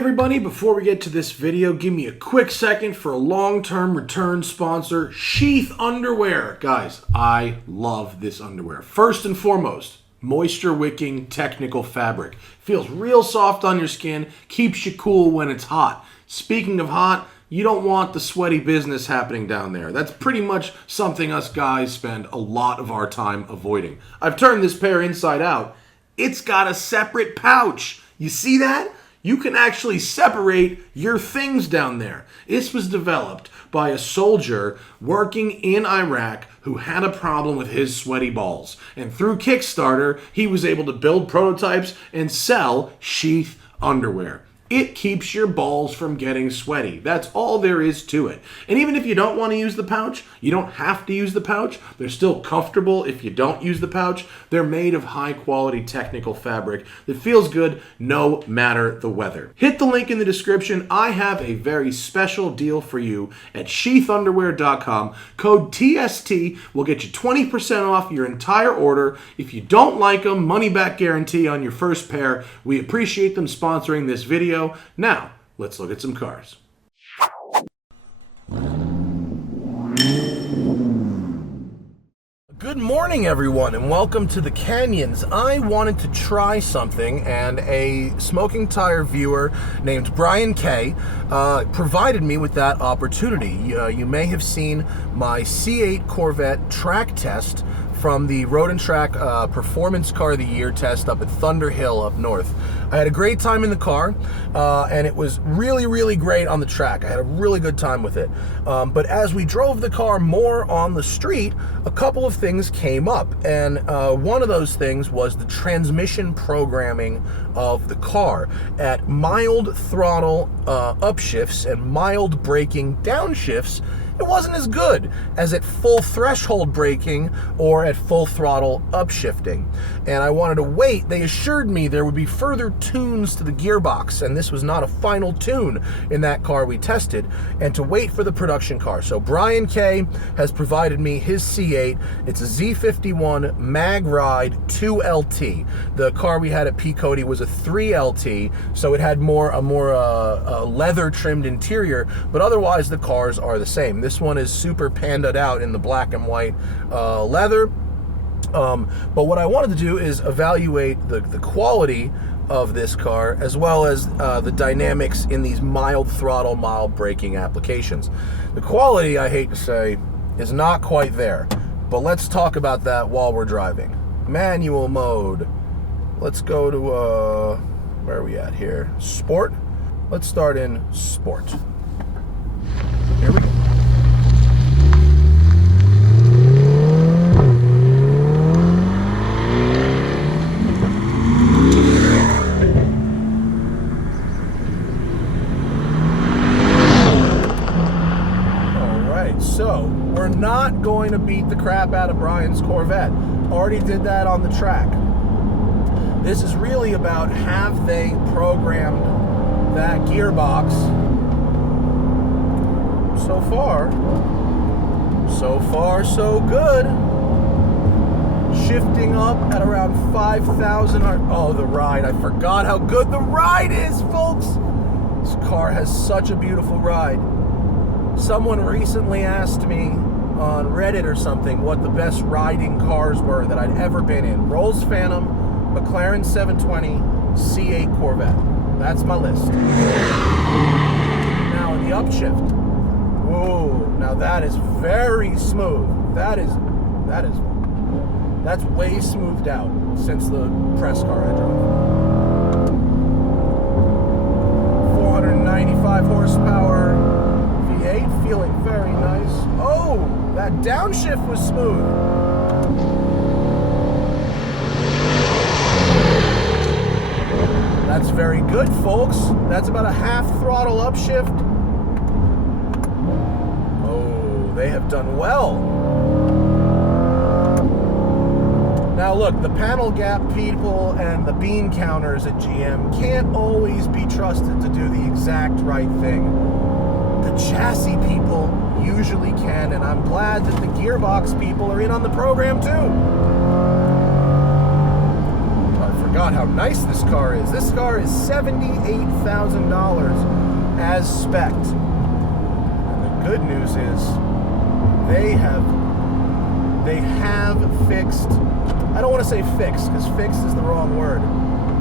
everybody, before we get to this video, give me a quick second for a long-term return sponsor, Sheath Underwear. Guys, I love this underwear. First and foremost, moisture-wicking technical fabric. Feels real soft on your skin, keeps you cool when it's hot. Speaking of hot, you don't want the sweaty business happening down there. That's pretty much something us guys spend a lot of our time avoiding. I've turned this pair inside out. It's got a separate pouch. You see that? You can actually separate your things down there. This was developed by a soldier working in Iraq who had a problem with his sweaty balls. And through Kickstarter, he was able to build prototypes and sell sheath underwear. It keeps your balls from getting sweaty. That's all there is to it. And even if you don't want to use the pouch, you don't have to use the pouch. They're still comfortable if you don't use the pouch. They're made of high quality technical fabric that feels good no matter the weather. Hit the link in the description. I have a very special deal for you at sheathunderwear.com. Code TST will get you 20% off your entire order. If you don't like them, money back guarantee on your first pair. We appreciate them sponsoring this video. Now, let's look at some cars. Good morning, everyone, and welcome to the Canyons. I wanted to try something, and a smoking tire viewer named Brian K provided me with that opportunity. You may have seen my C8 Corvette track test from the Road and Track Performance Car of the Year test up at Thunder Hill up north. I had a great time in the car, and it was really, really great on the track. I had a really good time with it. But as we drove the car more on the street, a couple of things came up. And one of those things was the transmission programming of the car. At mild throttle upshifts and mild braking downshifts, it wasn't as good as at full threshold braking or at full throttle upshifting. And I wanted to wait. They assured me there would be further tunes to the gearbox, and this was not a final tune in that car we tested, and to wait for the production car. So Brian K has provided me his C8. It's a Z51 Mag Ride 2LT. The car we had at PCOTY was a 3LT, so it had a more leather trimmed interior, but otherwise the cars are the same. This one is super pandaed out in the black and white leather. But what I wanted to do is evaluate the quality of this car, as well as the dynamics in these mild throttle, mild braking applications. The quality, I hate to say, is not quite there, but let's talk about that while we're driving. Manual mode. Let's go to, where are we at here? Sport. Let's start in Sport. Here we go. So, we're not going to beat the crap out of Brian's Corvette. Already did that on the track. This is really about, have they programmed that gearbox? So far, so good. Shifting up at around 5,000. Oh, the ride. I forgot how good the ride is, folks. This car has such a beautiful ride. Someone recently asked me on Reddit or something what the best riding cars were that I'd ever been in. Rolls Phantom, McLaren 720, C8 Corvette. That's my list. Now in the upshift. Whoa, now that is very smooth. That's way smoothed out since the press car I drove. 495 horsepower. V8, feeling very nice. Oh, that downshift was smooth. That's very good, folks. That's about a half throttle upshift. Oh, they have done well. Now look, the panel gap people and the bean counters at GM can't always be trusted to do the exact right thing. The chassis people usually can, and I'm glad that the gearbox people are in on the program too. I forgot how nice this car is. This car is $78,000 as spec'd. And the good news is they have fixed, I don't want to say fixed because fixed is the wrong word,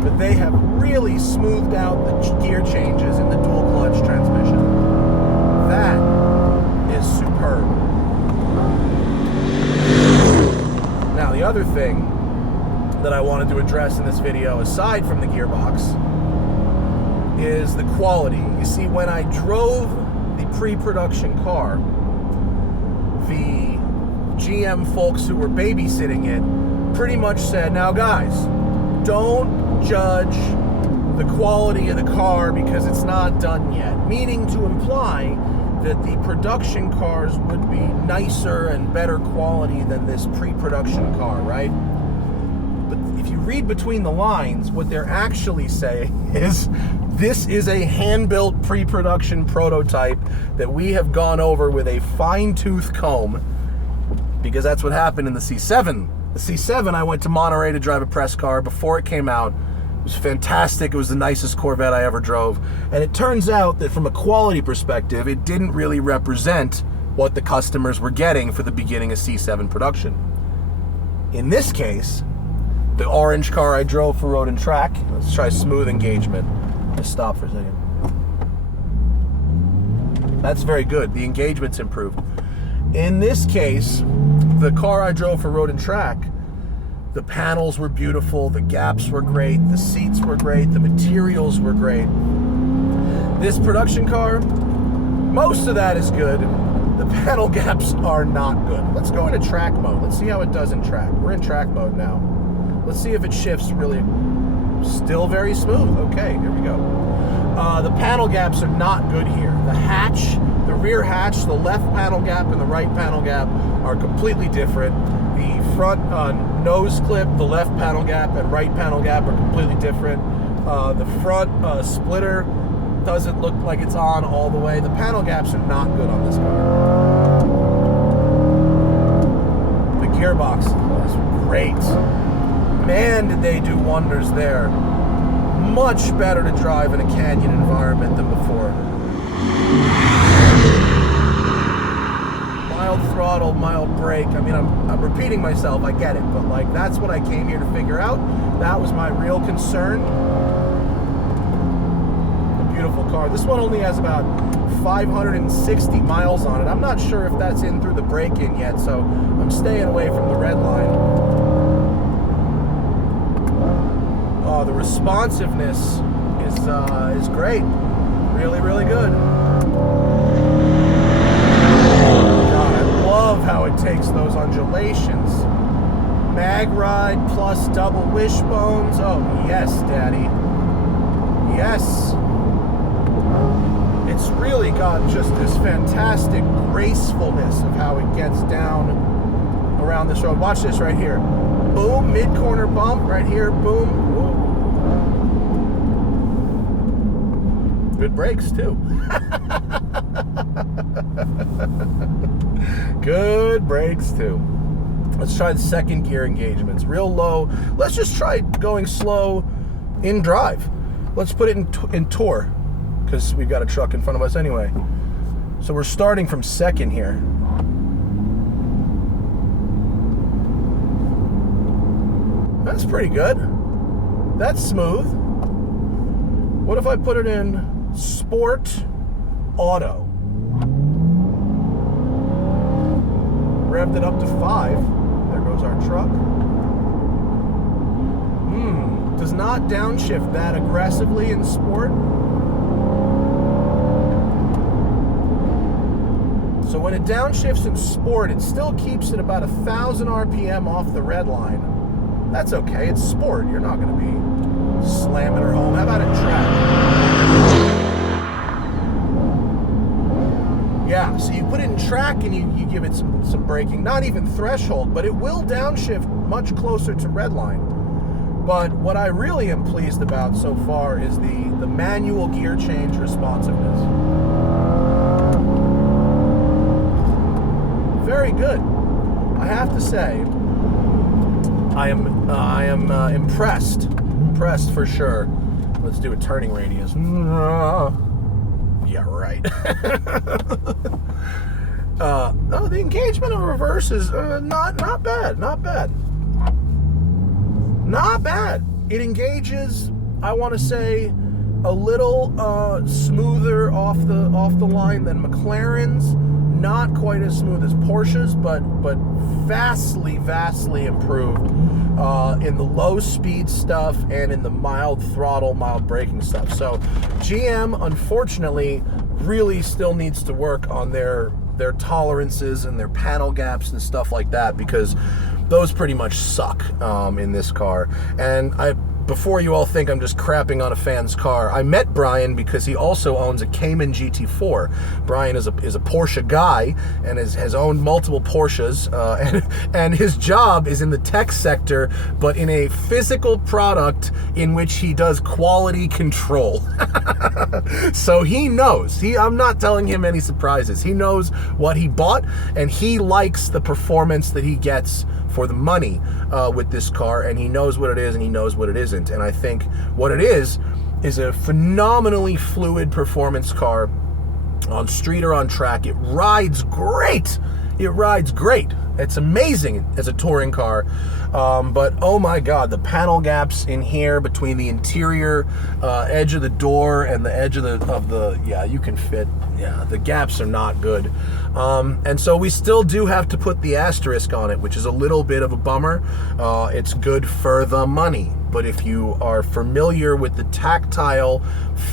but they have really smoothed out the gear changes in the dual clutch transmission. That is superb. Now the other thing that I wanted to address in this video, aside from the gearbox, is the quality. You see, when I drove the pre-production car, the GM folks who were babysitting it pretty much said, now guys, don't judge the quality of the car because it's not done yet, meaning to imply that the production cars would be nicer and better quality than this pre-production car, right? But if you read between the lines, what they're actually saying is this is a hand-built pre-production prototype that we have gone over with a fine-tooth comb, because that's what happened in the C7. The C7, I went to Monterey to drive a press car before it came out. It was fantastic. It was the nicest Corvette I ever drove. And it turns out that from a quality perspective, it didn't really represent what the customers were getting for the beginning of C7 production. In this case, the orange car I drove for road and track, let's try smooth engagement. Just stop for a second. That's very good. The engagement's improved. In this case, the car I drove for road and track, the panels were beautiful, the gaps were great, the seats were great, the materials were great. This production car, most of that is good. The panel gaps are not good. Let's go into track mode. Let's see how it does in track. We're in track mode now. Let's see if it shifts really. Still very smooth. Okay, here we go. The panel gaps are not good here. The hatch, the rear hatch, the left panel gap and the right panel gap are completely different. The front nose clip, the left panel gap and right panel gap are completely different. The front splitter doesn't look like it's on all the way. The panel gaps are not good on this car. The gearbox is great. Man, did they do wonders there. Much better to drive in a canyon environment than before. Mild throttle, mild brake. I mean, I'm repeating myself, I get it, but like that's what I came here to figure out. That was my real concern. A beautiful car. This one only has about 560 miles on it. I'm not sure if that's in through the break-in yet, so I'm staying away from the red line. Oh, the responsiveness is great. Really, really good. God, I love how it takes those undulations. Mag ride plus double wishbones. Oh, yes, Daddy. Yes. It's really got just this fantastic gracefulness of how it gets down around this road. Watch this right here. Boom, mid-corner bump right here. Boom. Ooh. Good brakes, too. Good brakes, too. Let's try the second gear engagements. Real low. Let's just try going slow in drive. Let's put it in tour, because we've got a truck in front of us anyway. So we're starting from second here. That's pretty good. That's smooth. What if I put it in Sport Auto? Revved it up to 5. There goes our truck. Does not downshift that aggressively in Sport. So when it downshifts in Sport, it still keeps it about 1,000 RPM off the red line. That's okay, it's Sport. You're not going to be slamming her home. How about in track? Yeah, so you put it in track and you give it some braking. Not even threshold, but it will downshift much closer to red line. But what I really am pleased about so far is the manual gear change responsiveness. Very good. I have to say, I am impressed compressed for sure. Let's do a turning radius. Yeah, right. Oh, the engagement in reverse is not bad. Not bad. Not bad. It engages, I want to say, a little smoother off the line than McLaren's. Not quite as smooth as Porsche's, but vastly improved in the low speed stuff and in the mild throttle, mild braking stuff. So GM, unfortunately, really still needs to work on their tolerances and their panel gaps and stuff like that, because those pretty much suck in this car. And before you all think I'm just crapping on a fan's car, I met Brian because he also owns a Cayman GT4. Brian is a Porsche guy and has owned multiple Porsches, and his job is in the tech sector, but in a physical product in which he does quality control. So he knows. I'm not telling him any surprises. He knows what he bought, and he likes the performance that he gets for the money with this car, and he knows what it is and he knows what it isn't. And I think what it is a phenomenally fluid performance car on street or on track. It rides great. It rides great. It's amazing as a touring car, but oh my God, the panel gaps in here between the interior edge of the door and the edge of the yeah, you can fit. Yeah, the gaps are not good, and so we still do have to put the asterisk on it, which is a little bit of a bummer. It's good for the money, but if you are familiar with the tactile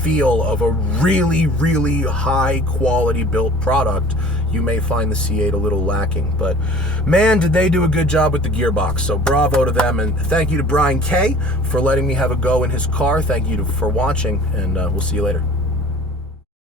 feel of a really high quality built product, you may find the C8 a little lacking. But man, did they do a good job with the gearbox. So bravo to them, and thank you to Brian K for letting me have a go in his car. Thank you for watching, and we'll see you later.